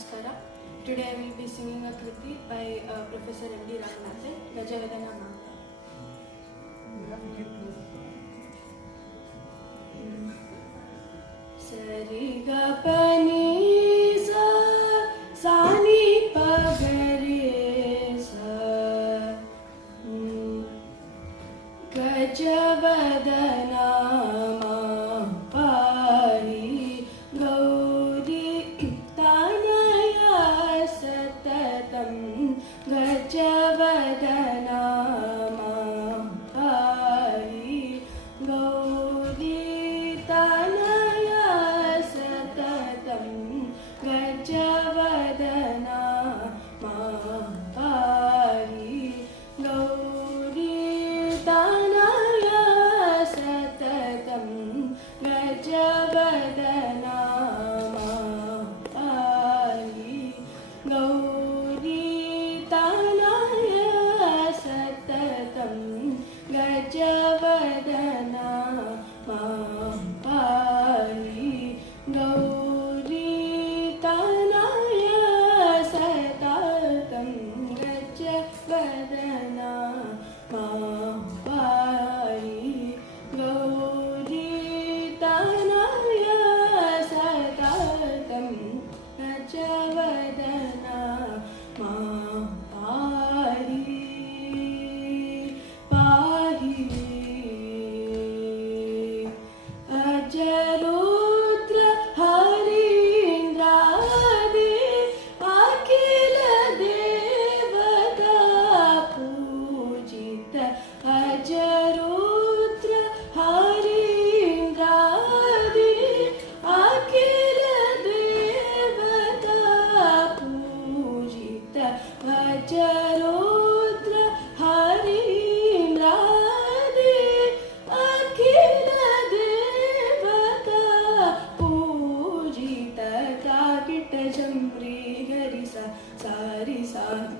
Namaskara. Today I will be singing a kriti by Professor M.D. Ramanathan, Gajavadana Manga. Sari ga pa ni sa, sa ni pa ga re sa. Gajavadana Mampari Gauri Tanaya Satatam Gajavadana Mampari Gauri Tanaya Satatam Gajavadana Mampari Gauri Tanaya Satatam Gajavadana Mampari Gauri Tanaya Satatam Gajavadana Mampari Gauri Tanaya Satatam Gajavadana Mampari Gauri Tanaya Satatam Gajavadana Mampari Pahi Ajarudra Harindradi Akila Devata Pujita Ajarudra Harindradi Akila Devata Pujita Ajarudra Harindradi Akila Devata Pujita Takita Jamri Garisa Sari Sani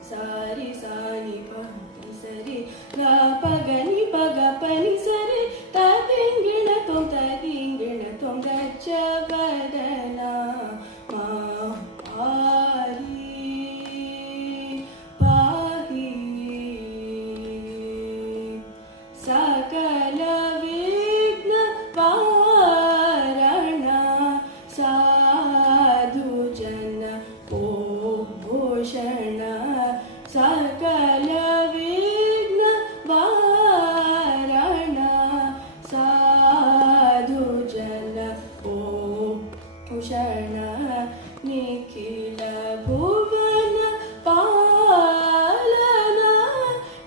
Sari Sani Pani Sari Ga Pagani Paga Pani Sari Tadingina Tom Gajavadana Mampari Pahi Sakala Vigna Varana Sadhu Jana Bhushana Sakala Vigna Varana Sadhu Jana Bhushana Nikhila Bhuvana Palana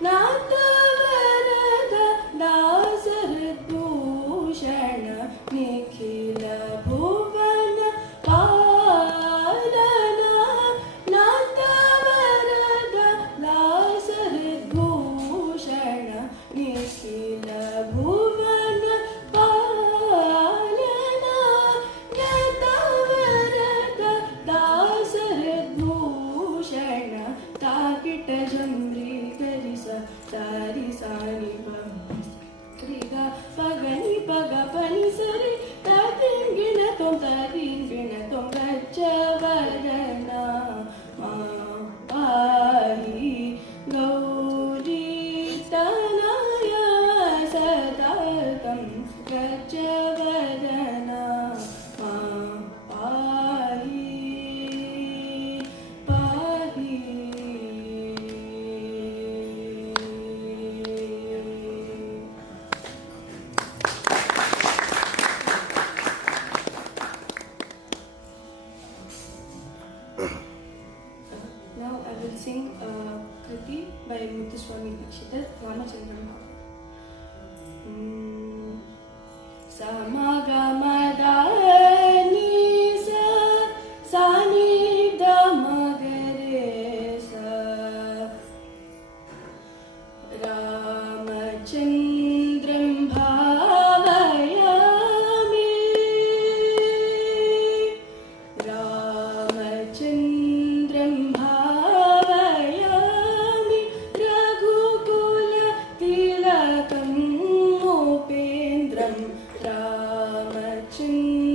Natavarada Dasaradbhushana Nikhila Bhuvana Palana Natavarada Dasaradbhushana Nikhila Bhuvana Palana Natavarada Dasaradbhushana Takita Jamri Garisa Sari Sani Kriga Pagani Paga Pani Sari Tadingina Tom Gajavadana Mampari Gauri Tanaya Satatam Gajavadana Mampari Pahi Now I will sing a kriti by Muthuswami Dikshithar, Ramachandran Bhav. Samagamada Nisa Sani Damagaresa Ramachandram Bhavayami Ramachandram Bhavayami Raghukula Tilakam Upendram Ramachandram